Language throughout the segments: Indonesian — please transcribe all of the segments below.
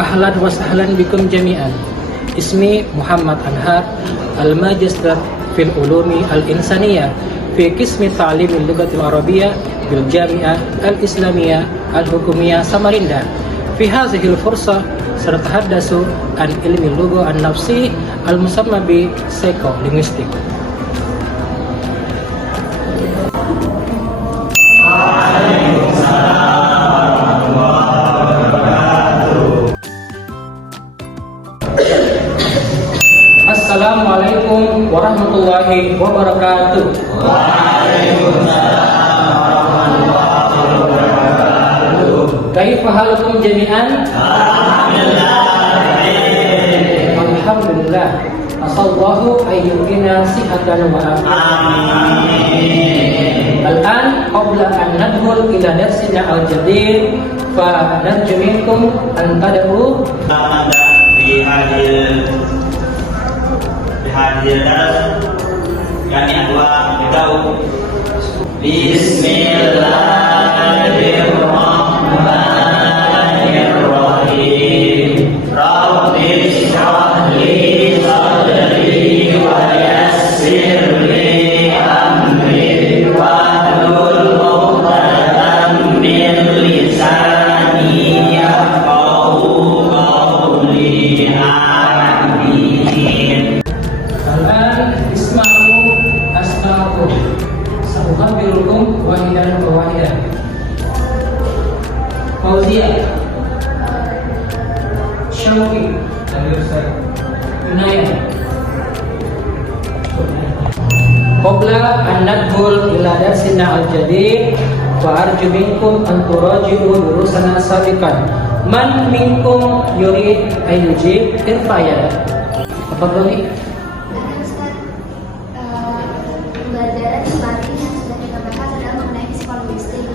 Ahlan wa sahlan bikum jami'an. Ismi Muhammad Anhar, al-Magister fil Ulumi al-Insaniyah fi Qismi Ta'lim al-Lughat al-Arabiyyah bil Jami'ah al-Islamiyah al-Hukumiyah Samarinda. Fi hadhihi al-fursa sanatahaddatsu an ilmi al-lugha an-nafsi al-musamma bi psycholinguistic. Assalamualaikum warahmatullahi wabarakatuh. Waalaikumsalam warahmatullahi wabarakatuh. Kaifa halukum jami'an? Alhamdulillah. Asallahu ayyukina sihatan wa amin. Al-an qabla an nadkhul ila darsina al-jadid fa narju minkum an tad'u في هذه الدرس kami akan beritahu Bismillahirrahmanirrahim. Rabbi shrah li sadri wa yassir li amri wahlul 'uqdatam min lisani yafqahu qawli. Amin. Isma'u asma'ukum sa'uhabbirukum wahidan wa wahidan. Fauzia, Syauqi, Inayah. Qabla an nadkhul ila darsina al-jadid wa arju minkum an turaji'u durusana sabiqan. Man minkum yurid an yujib irfa'ya. Apa tadi? Pembelajaran kemarin yang sudah kita bahas adalah mengenai psikolinguistik.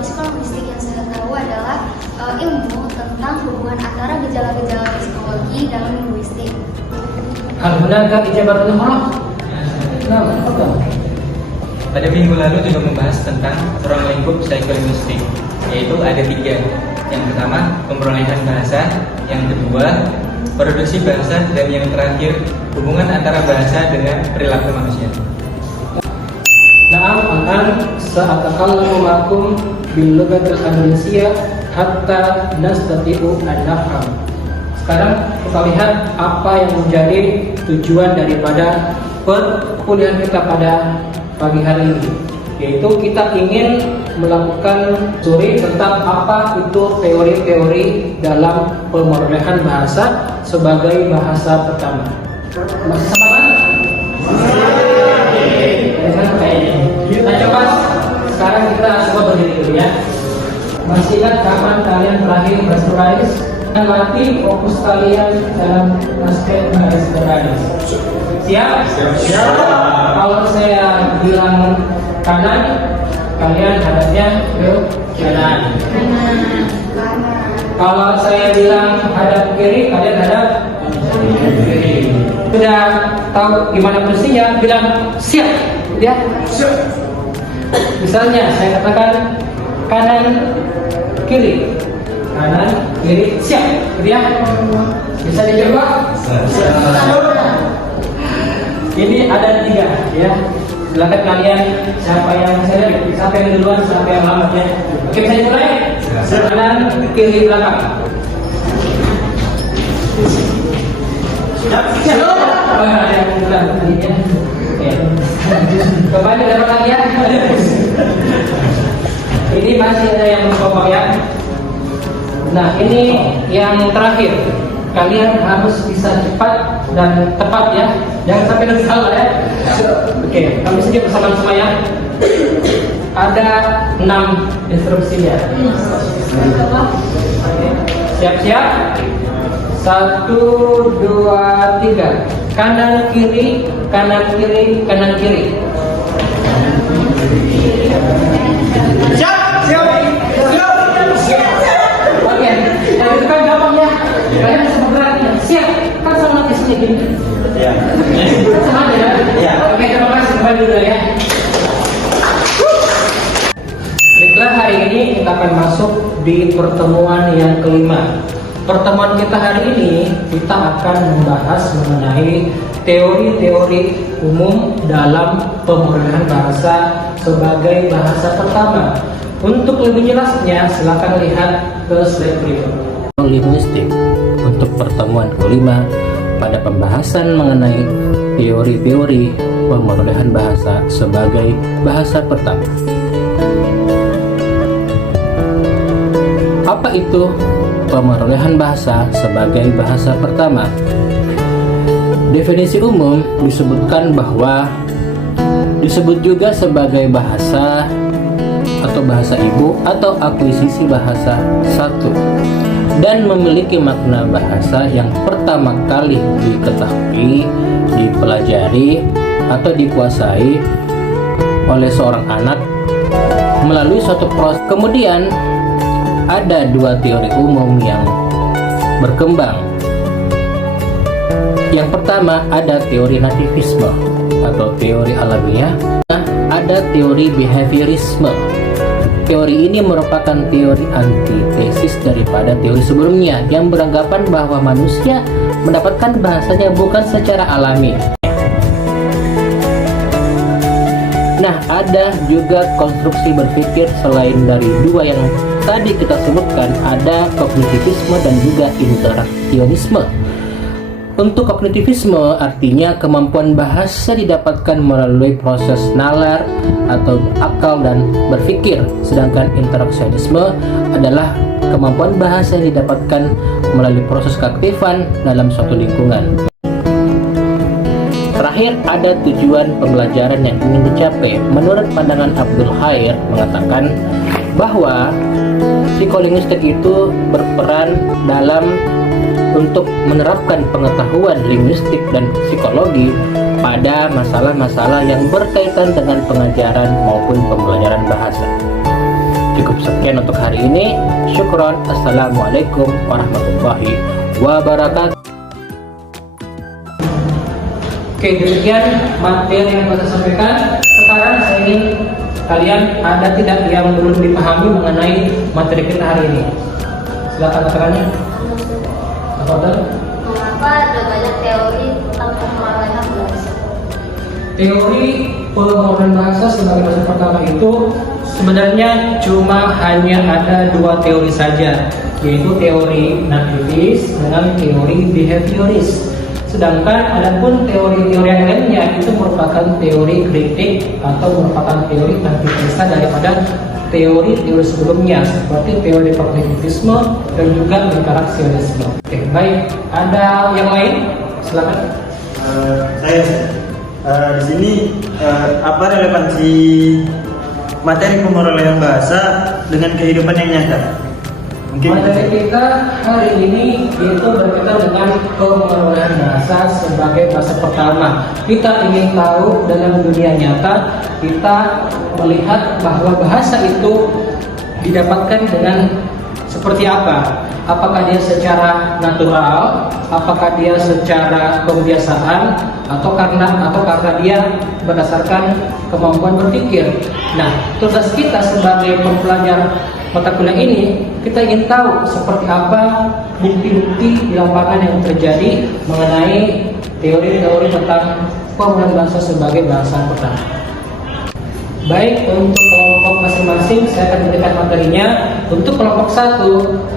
Psikolinguistik yang saya tahu adalah ilmu tentang hubungan antara gejala-gejala psikologi dalam linguistik. Hal hunaka ijabatun huruf? Nah, apa? Pada minggu lalu juga membahas tentang ruang lingkup psikolinguistik, yaitu ada 3. Yang pertama, pemrolehan bahasa. Yang kedua, produksi bahasa. Dan yang terakhir, hubungan antara bahasa dengan perilaku manusia. Na'am an sa'atakallamu ma'akum bil lughatil indonesia hatta nastati'u an nafham. Sekarang kita lihat apa yang menjadi tujuan daripada perkuliahan kita pada pagi hari ini, yaitu kita ingin melakukan studi tentang apa itu teori-teori dalam pemrolehan bahasa sebagai bahasa pertama. Masih sama kan? Kita coba sekarang kita coba berdiri dulu ya. Masih ingat kapan kalian terakhir berbaris? Dan latih fokus kalian dalam aspek baris berbaris. Siap? Siap. Kalau saya bilang kanan, kalian hadapnya ke kanan. Kalau saya bilang hadap kiri, kalian hadap kiri. Sudah tahu gimana posisinya? Bilang siap, ya. Siap. Misalnya saya katakan kanan kiri, siap, gitu ya. Bisa dicoba? Ini ada 3, ya. Silakan kalian siapa yang duluan, siapa yang lambat ya. Oke, bisa mulai? Kanan, kiri, belakang. Siap. Oh, ada yang bulan tadi ya. Oke. Kembali dapat lagi ya. Ini masih ada yang mencoba ya. Nah, ini yang terakhir. Kalian harus bisa cepat dan tepat ya. Jangan sampai nanti salah ya. Oke, kami saja bersama-sama ya. Ada 6 instruksinya. Siap-siap. 1, 2, 3. Kanan kiri, kanan kiri, kanan kiri. Siap. Oke, nah itu kan gampang ya. Kalian bisa bergerak. Siap. Kan sama di sini gini. Ya. Sama aja ya. Oke, terima kasih kembali dulu ya. Baiklah, hari ini kita akan masuk di pertemuan yang kelima. pertemuan kita hari ini kita akan membahas mengenai teori-teori umum dalam pemulihan bahasa sebagai bahasa pertama. Untuk lebih jelasnya, silakan lihat ke slide berikut. Linguistik untuk pertemuan kelima pada pembahasan mengenai teori-teori pemulihan bahasa sebagai bahasa pertama. Apa itu pemulihan bahasa sebagai bahasa pertama? Definisi umum disebutkan bahwa disebut juga sebagai bahasa atau bahasa ibu atau akuisisi bahasa satu, dan memiliki makna bahasa yang pertama kali diketahui, dipelajari atau dikuasai oleh seorang anak melalui suatu proses. Kemudian ada dua teori umum yang berkembang. Yang pertama ada teori nativisme atau teori alamiah, ada teori behaviorisme. Teori ini merupakan teori antitesis daripada teori sebelumnya yang beranggapan bahwa manusia mendapatkan bahasanya bukan secara alami. Nah, ada juga konstruksi berpikir selain dari dua yang tadi kita sebutkan, ada kognitivisme dan juga interaksionisme. Untuk kognitivisme artinya kemampuan bahasa didapatkan melalui proses nalar atau akal dan berpikir, sedangkan interaksionisme adalah kemampuan bahasa yang didapatkan melalui proses keaktifan dalam suatu lingkungan. Terakhir, ada tujuan pembelajaran yang ingin dicapai. Menurut pandangan Abdul Khair mengatakan bahwa psikolinguistik itu berperan dalam untuk menerapkan pengetahuan linguistik dan psikologi pada masalah-masalah yang berkaitan dengan pengajaran maupun pembelajaran bahasa. Cukup sekian untuk hari ini. Syukron. Assalamualaikum warahmatullahi wabarakatuh. Oke, demikian materi yang saya sampaikan. Sekarang saya ingin kalian ada tidak yang belum dipahami mengenai materi kita hari ini? Silakan katakannya. Mengapa ada banyak teori tentang pemulihan bahasa? Teori pemulihan bahasa sebagai bahasa pertama itu sebenarnya cuma hanya ada dua teori saja, yaitu teori nativis dengan teori behavioris. Sedangkan adapun teori-teori yang lainnya itu merupakan teori kritik atau merupakan teori antitesa daripada teori-teori sebelumnya seperti teori kognitivisme dan juga interaksionisme. Oke, baik. Ada yang lain? Silakan. Di sini apa relevansi materi pemulihan bahasa dengan kehidupan yang nyata? Materi kita hari ini yaitu berkaitan dengan pemulihan bahasa sebagai bahasa pertama. Kita ingin tahu dalam dunia nyata, kita melihat bahwa bahasa itu didapatkan dengan seperti apa? Apakah dia secara natural, apakah dia secara kebiasaan, atau karena dia berdasarkan kemampuan berpikir. Nah, tugas kita sebagai pembelajar mata kuliah ini, kita ingin tahu seperti apa bukti-bukti di lapangan yang terjadi mengenai teori-teori tentang pemulihan bahasa sebagai bahasa pertama. Baik, untuk kelompok masing-masing saya akan berikan materinya. Untuk kelompok 1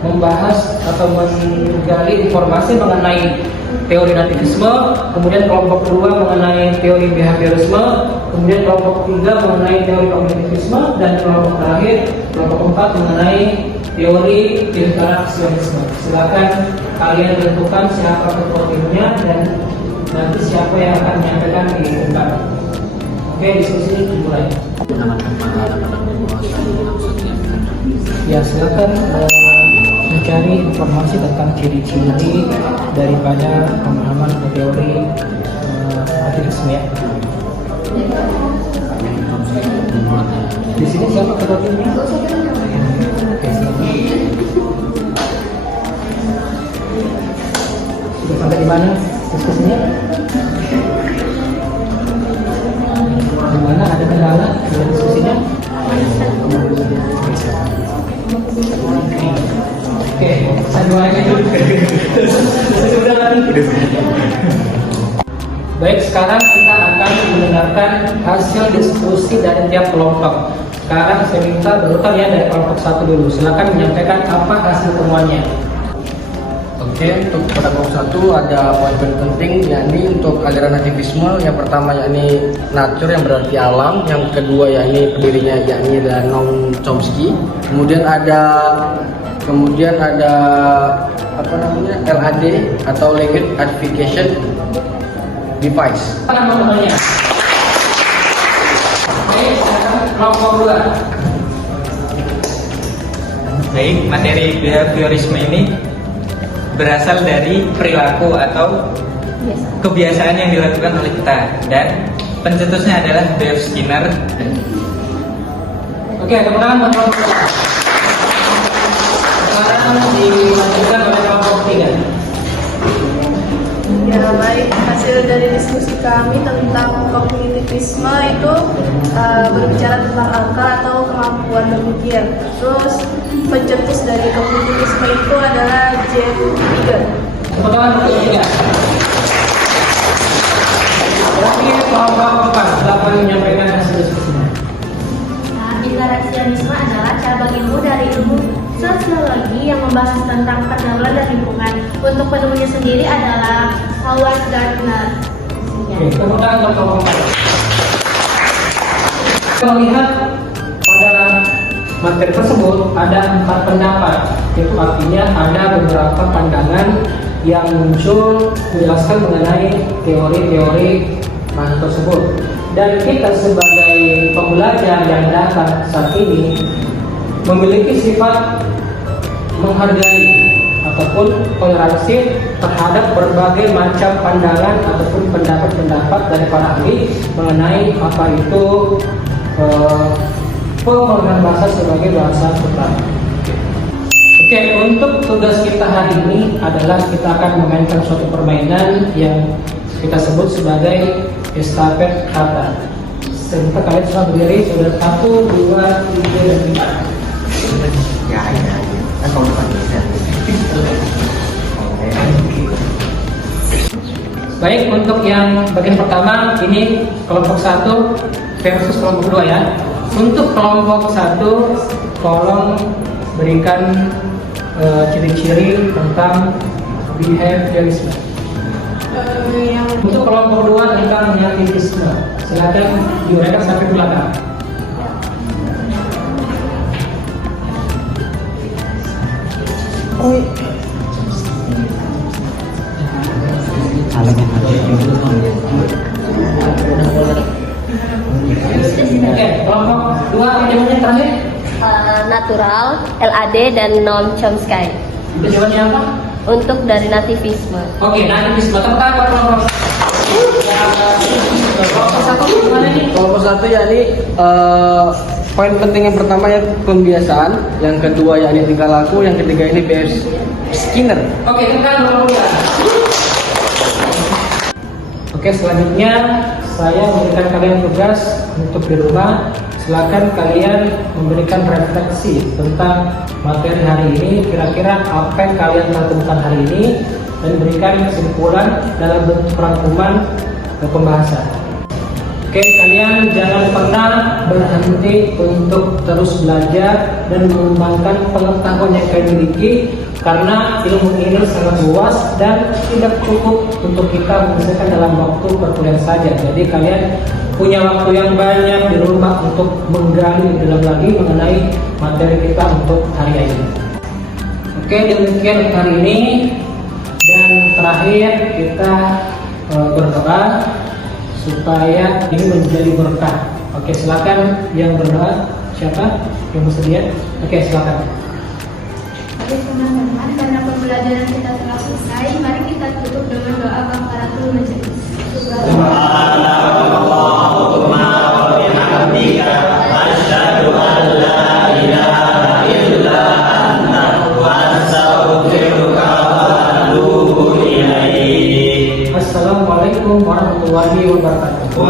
membahas atau menggali informasi mengenai teori nativisme, kemudian kelompok 2 mengenai teori behaviorisme, kemudian kelompok 3 mengenai teori kognitivisme, dan kelompok terakhir, kelompok 4 mengenai teori interaksionisme. Silakan kalian tentukan siapa ketua timnya dan nanti siapa yang akan menyampaikan di depan. Oke, diskusi dimulai. Ya, silakan mencari informasi tentang ciri-ciri daripada pemahaman teori nativisme ya. Di sini siapa ketua timnya? Oke, sudah sampai di mana diskusinya? Di mana ada kendala dalam diskusinya? Oke. Baik, sekarang kita akan mendengarkan hasil diskusi dari tiap kelompok. Sekarang saya minta berurutan ya dari kelompok 1 dulu. Silakan menyampaikan apa hasil temuannya. Oke, untuk pada kelompok 1 ada poin-poin penting, yakni untuk aliran nativisme. Yang pertama yakni nature yang berarti alam, yang kedua yakni pendirinya yakni adalah Noam Chomsky. Kemudian ada apa namanya LAD atau Language Identification Device. Apa namanya? Baik, sekarang kelompok 2. Baik, materi behaviorisme ini berasal dari perilaku atau kebiasaan yang dilakukan oleh kita, dan pencetusnya adalah Bev Skinner. Oke, tepuk tangan buat kelompok 2. Sekarang dilanjutkan oleh kelompok 3. Ya baik, hasil dari diskusi kami tentang kognitivisme itu berbicara tentang akal atau kemampuan berpikir. Terus pencetus dari kognitivisme itu adalah James Figger. Tepuk tangan untuk 3. Terakhir kelompok 4 dapat menyampaikan hasil diskusinya. Interaksianisme adalah cabang ilmu dari ilmu sosiologi yang membahas tentang pergaulan dan lingkungan. Untuk penemunya sendiri adalah Howard Gardner. Oke, tepuk tangan untuk kelompok 4. Kita melihat pada materi tersebut ada 4 pendapat, itu artinya ada beberapa pandangan yang muncul menjelaskan mengenai teori-teori tersebut. Dan kita sebagai pembelajar yang datang saat ini memiliki sifat menghargai ataupun toleransi terhadap berbagai macam pandangan ataupun pendapat-pendapat dari para ahli mengenai apa itu pemrograman bahasa sebagai bahasa putra. Oke, untuk tugas kita hari ini adalah kita akan memainkan suatu permainan yang kita sebut sebagai estafet kata. Sebentar kalian semua berdiri, sudah 1, 2, 3, dan 4. Baik, untuk yang bagian pertama ini kelompok 1 versus kelompok 2 ya. Untuk kelompok 1 tolong berikan ciri-ciri tentang behaviorisme. Untuk kelompok 2 tentang nativisme, silakan diuraikan sampai belakang. Oke, kelompok 2 jawabannya terakhir. Natural, LAD dan Noam Chomsky. Itu jawabannya apa? Untuk dari nativisme. Oke, nativisme tentang apa kelompok? Kelompok 1 gimana nih? Kelompok 1 yakni poin penting yang pertama ya kebiasaan, yang kedua yakni tingkah laku, yang ketiga ini Bev Skinner. Oke, tentang kelompok 2. Oke, selanjutnya saya memberikan kalian tugas untuk di rumah. Silakan kalian memberikan refleksi tentang materi hari ini. Kira-kira apa yang kalian telah temukan hari ini dan berikan kesimpulan dalam bentuk rangkuman pembahasan. Oke, kalian jangan pernah berhenti untuk terus belajar dan mengembangkan pengetahuan yang kalian miliki, karena ilmu ini sangat luas dan tidak cukup untuk kita menyelesaikan dalam waktu perkuliahan saja. Jadi kalian punya waktu yang banyak di rumah untuk menggali lebih dalam lagi mengenai materi kita untuk hari ini. Oke, demikian hari ini, dan terakhir kita berdoa supaya ini menjadi berkah. Oke, silakan yang berdoa. Siapa yang bersedia? Oke, silakan. Oke teman-teman, karena pembelajaran kita telah selesai, mari kita tutup dengan doa kafaratul majelis. Subhanallahumma wa bihamdika asyhadu an la ilaha illa anta wa astaghfiruka wa atubu ilaik. Assalamualaikum warahmatullahi wabarakatuh.